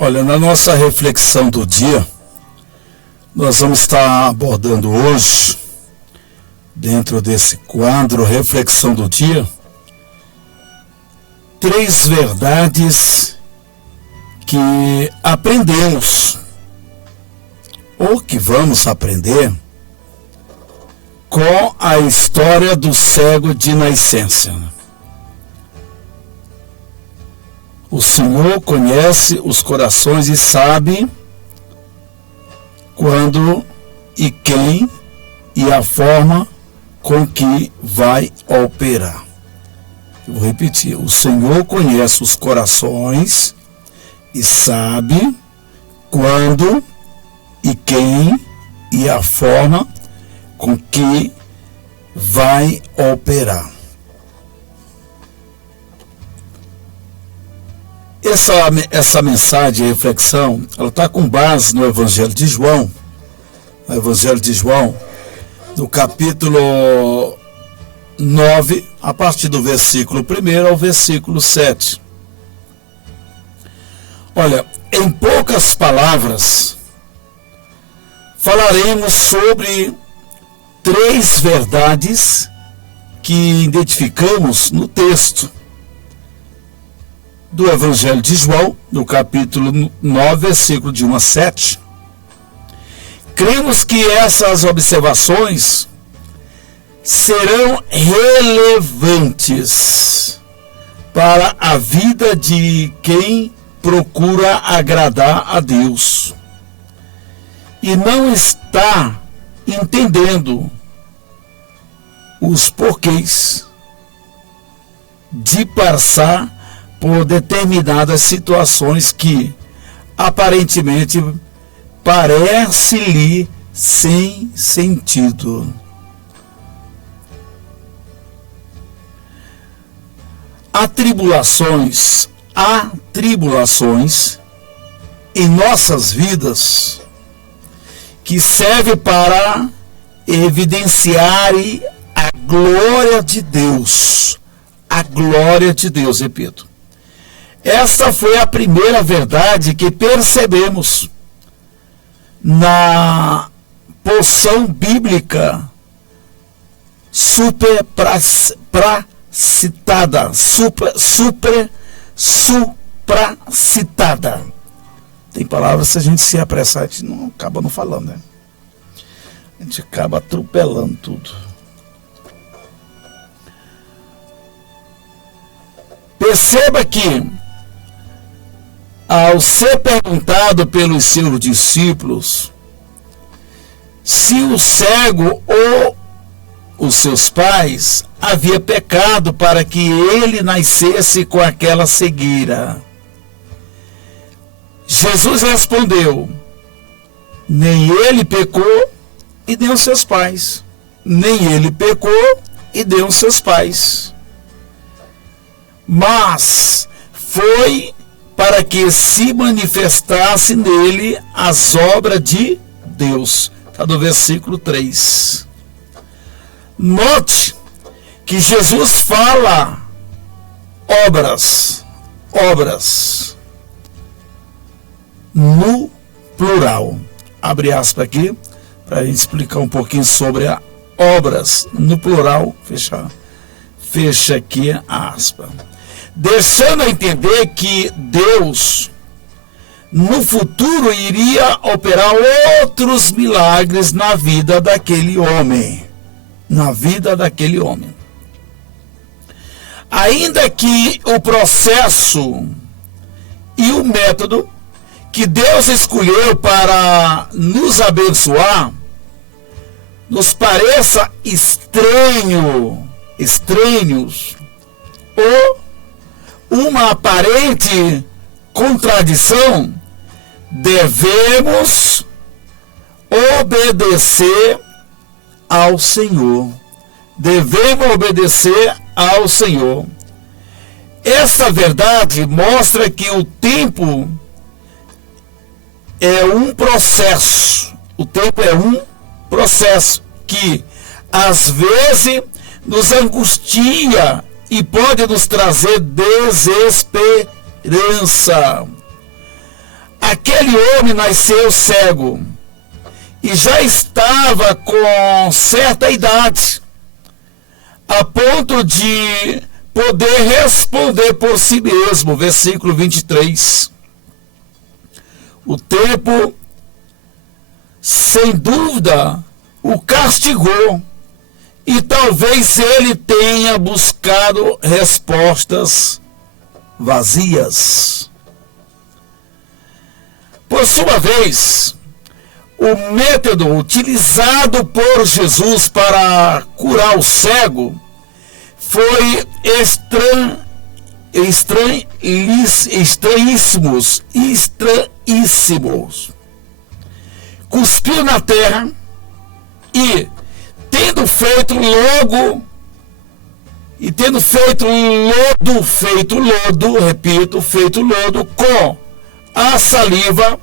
Olha, na nossa reflexão do dia, nós vamos estar abordando hoje, dentro desse quadro Reflexão do Dia, 3 verdades que aprendemos, ou que vamos aprender, com a história do cego de nascença. O Senhor conhece os corações e sabe quando e quem e a forma com que vai operar. Eu vou repetir. O Senhor conhece os corações e sabe quando e quem e a forma com que vai operar. Essa mensagem e reflexão, ela está com base no Evangelho de João. No Evangelho de João, no capítulo 9, a partir do versículo 1 ao versículo 7. Olha, em poucas palavras, falaremos sobre 3 verdades que identificamos no texto do Evangelho de João, no capítulo 9, versículo de 1 a 7. Cremos que essas observações serão relevantes para a vida de quem procura agradar a Deus e não está entendendo os porquês de passar por determinadas situações que aparentemente parece-lhe sem sentido. Há tribulações em nossas vidas que servem para evidenciar a glória de Deus. A glória de Deus, repito. Esta foi a primeira verdade que percebemos na porção bíblica supracitada. Tem palavras que a gente se apressar, a gente não acaba não falando, né? A gente acaba atropelando tudo. Perceba que, ao ser perguntado pelos seus discípulos se o cego ou os seus pais havia pecado para que ele nascesse com aquela cegueira, Jesus respondeu: nem ele pecou e nem os seus pais. Nem ele pecou e nem os seus pais. Mas foi para que se manifestasse nele as obras de Deus. Está no versículo 3. Note que Jesus fala obras no plural. Abre aspas aqui, para a gente explicar um pouquinho sobre a obras no plural. Fecha aqui a aspa. Deixando a entender que Deus, no futuro, iria operar outros milagres na vida daquele homem. Ainda que o processo e o método que Deus escolheu para nos abençoar nos pareça estranhos ou uma aparente contradição, devemos obedecer ao Senhor. Esta verdade mostra que o tempo é um processo. Que às vezes nos angustia e pode nos trazer desesperança. aquele homem nasceu cego e já estava com certa idade, a ponto de poder responder por si mesmo. Versículo 23. O tempo, sem dúvida, o castigou, e talvez ele tenha buscado respostas vazias. Por sua vez, o método utilizado por Jesus para curar o cego foi estranhíssimos. Cuspiu na terra e, tendo feito lodo, com a saliva,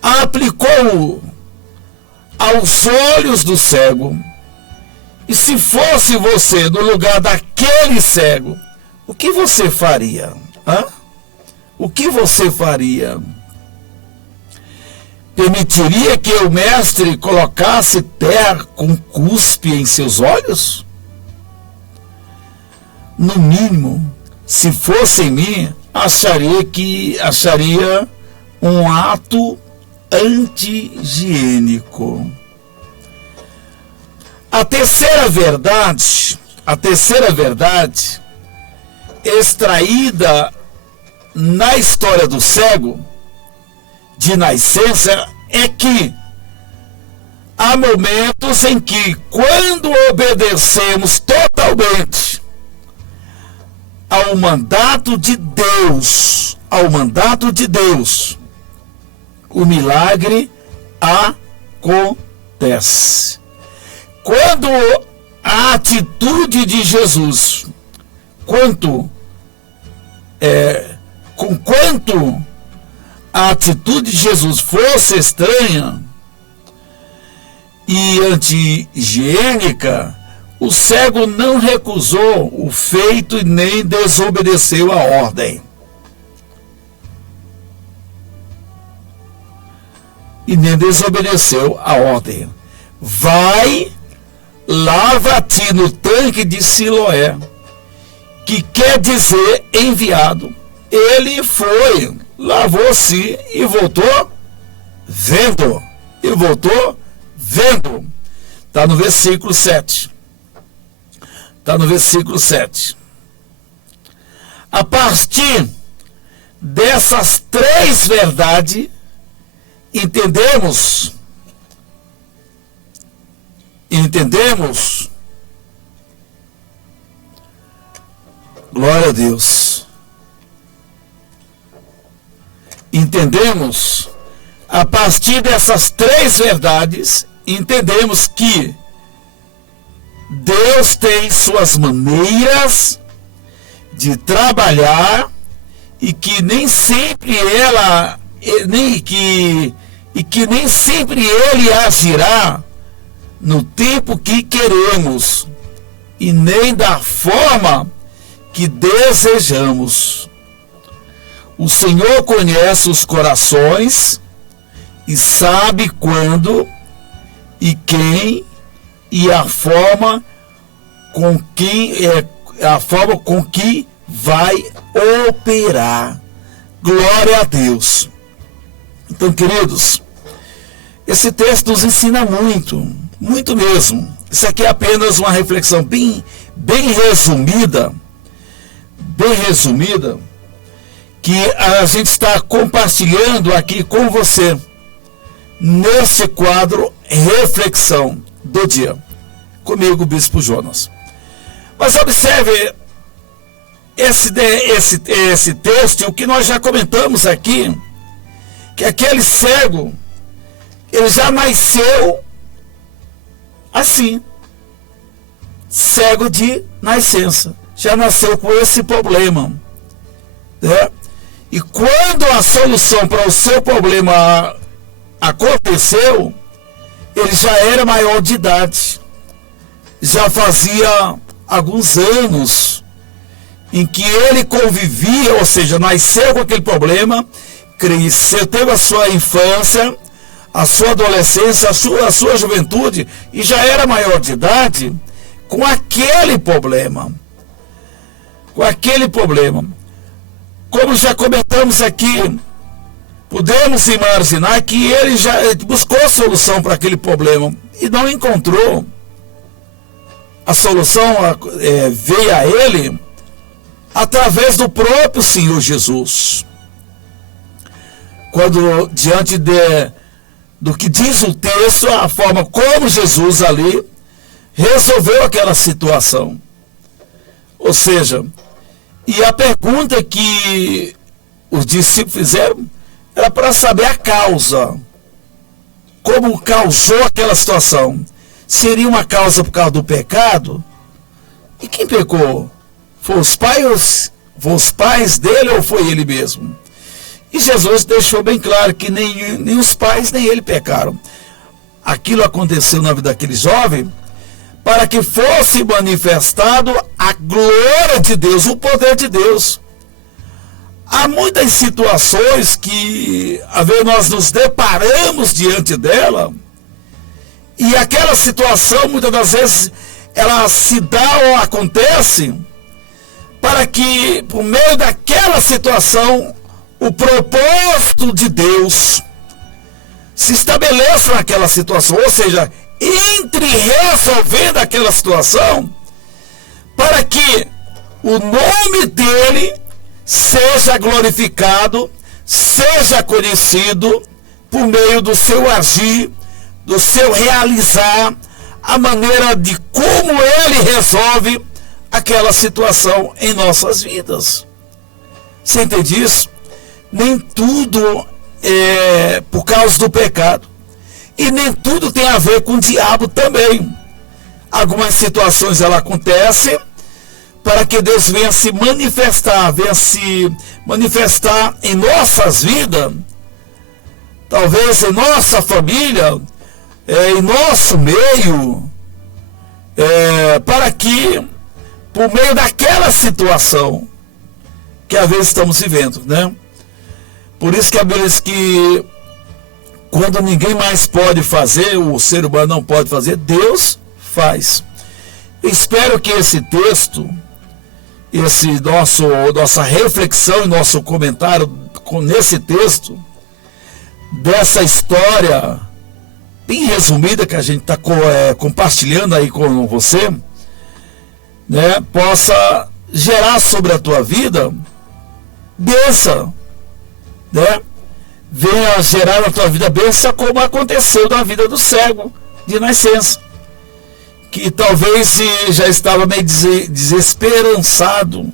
aplicou aos olhos do cego. E se fosse você no lugar daquele cego, o que você faria? O que você faria? Permitiria que o mestre colocasse terra com cuspe em seus olhos? No mínimo, se fosse em mim, acharia um ato anti-higiênico. A terceira verdade extraída na história do cego de nascença é que há momentos em que, quando obedecemos totalmente ao mandato de Deus, o milagre acontece. Quando a atitude de Jesus, quanto a atitude de Jesus fosse estranha e anti-higiênica, o cego não recusou o feito e nem desobedeceu a ordem. Vai, lava-te no tanque de Siloé, que quer dizer enviado. Ele foi, lavou-se e voltou vendo. Está no versículo 7. A partir dessas três verdades, entendemos, glória a Deus, a partir dessas três verdades, entendemos que Deus tem suas maneiras de trabalhar e que nem sempre ele agirá no tempo que queremos e nem da forma que desejamos. O Senhor conhece os corações e sabe quando e quem e a forma com que vai operar. Glória a Deus. Então, queridos, esse texto nos ensina muito mesmo. Isso aqui é apenas uma reflexão bem resumida, que a gente está compartilhando aqui com você nesse quadro Reflexão do Dia, comigo, Bispo Jonas. Mas observe esse texto, o que nós já comentamos aqui, que aquele cego, ele já nasceu assim, cego de nascença, já nasceu com esse problema, né? E quando a solução para o seu problema aconteceu, ele já era maior de idade, já fazia alguns anos em que ele convivia, ou seja, nasceu com aquele problema Você teve a sua infância, a sua adolescência, a sua juventude, e já era maior de idade, com aquele problema. Com aquele problema. Como já comentamos aqui, podemos imaginar que ele já buscou a solução para aquele problema e não encontrou. A solução veio a ele através do próprio Senhor Jesus. Quando diante do que diz o texto, a forma como Jesus ali resolveu aquela situação. Ou seja, e a pergunta que os discípulos fizeram era para saber a causa. Como causou aquela situação? Seria uma causa por causa do pecado? E quem pecou? Foi os pais dele ou foi ele mesmo? E Jesus deixou bem claro que nem os pais nem ele pecaram. Aquilo aconteceu na vida daquele jovem para que fosse manifestado a glória de Deus, o poder de Deus. Há muitas situações que, às vezes, nós nos deparamos diante dela, e aquela situação, muitas das vezes, ela se dá ou acontece para que, por meio daquela situação, o propósito de Deus se estabeleça naquela situação, ou seja, entre resolvendo aquela situação, para que o nome dele seja glorificado, seja conhecido por meio do seu agir, do seu realizar, a maneira de como ele resolve aquela situação em nossas vidas. Você entende isso? Nem tudo é por causa do pecado. E nem tudo tem a ver com o diabo também. Algumas situações ela acontecem para que Deus venha se manifestar em nossas vidas, talvez em nossa família, em nosso meio, para que, por meio daquela situação que às vezes estamos vivendo, né? Por isso que a Bíblia diz que quando ninguém mais pode fazer, o ser humano não pode fazer, Deus Eu espero que esse texto, nossa reflexão e nosso comentário nesse texto, dessa história bem resumida que a gente está compartilhando aí com você, né, possa gerar sobre a tua vida bênção, né? Venha gerar na tua vida bênção, como aconteceu na vida do cego de nascença, que talvez já estava meio desesperançado,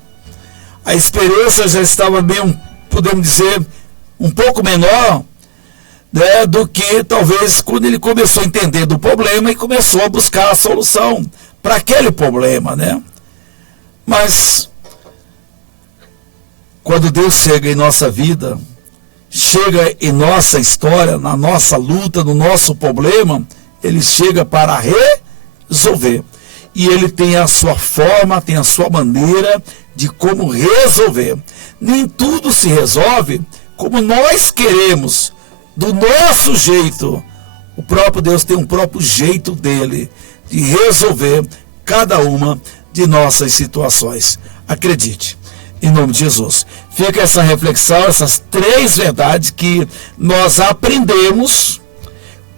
a esperança já estava meio, podemos dizer, um pouco menor, né, do que talvez quando ele começou a entender do problema e começou a buscar a solução para aquele problema, né? Mas quando Deus chega em nossa vida, chega em nossa história, na nossa luta, no nosso problema, ele chega para resolver. E ele tem a sua forma, tem a sua maneira de como resolver. Nem tudo se resolve como nós queremos, do nosso jeito. O próprio Deus tem um próprio jeito dele de resolver cada uma de nossas situações. Acredite, em nome de Jesus. Fica essa reflexão, essas 3 verdades que nós aprendemos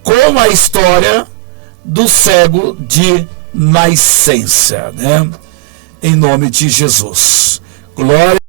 com a história do cego de nascença, né? Em nome de Jesus. Glória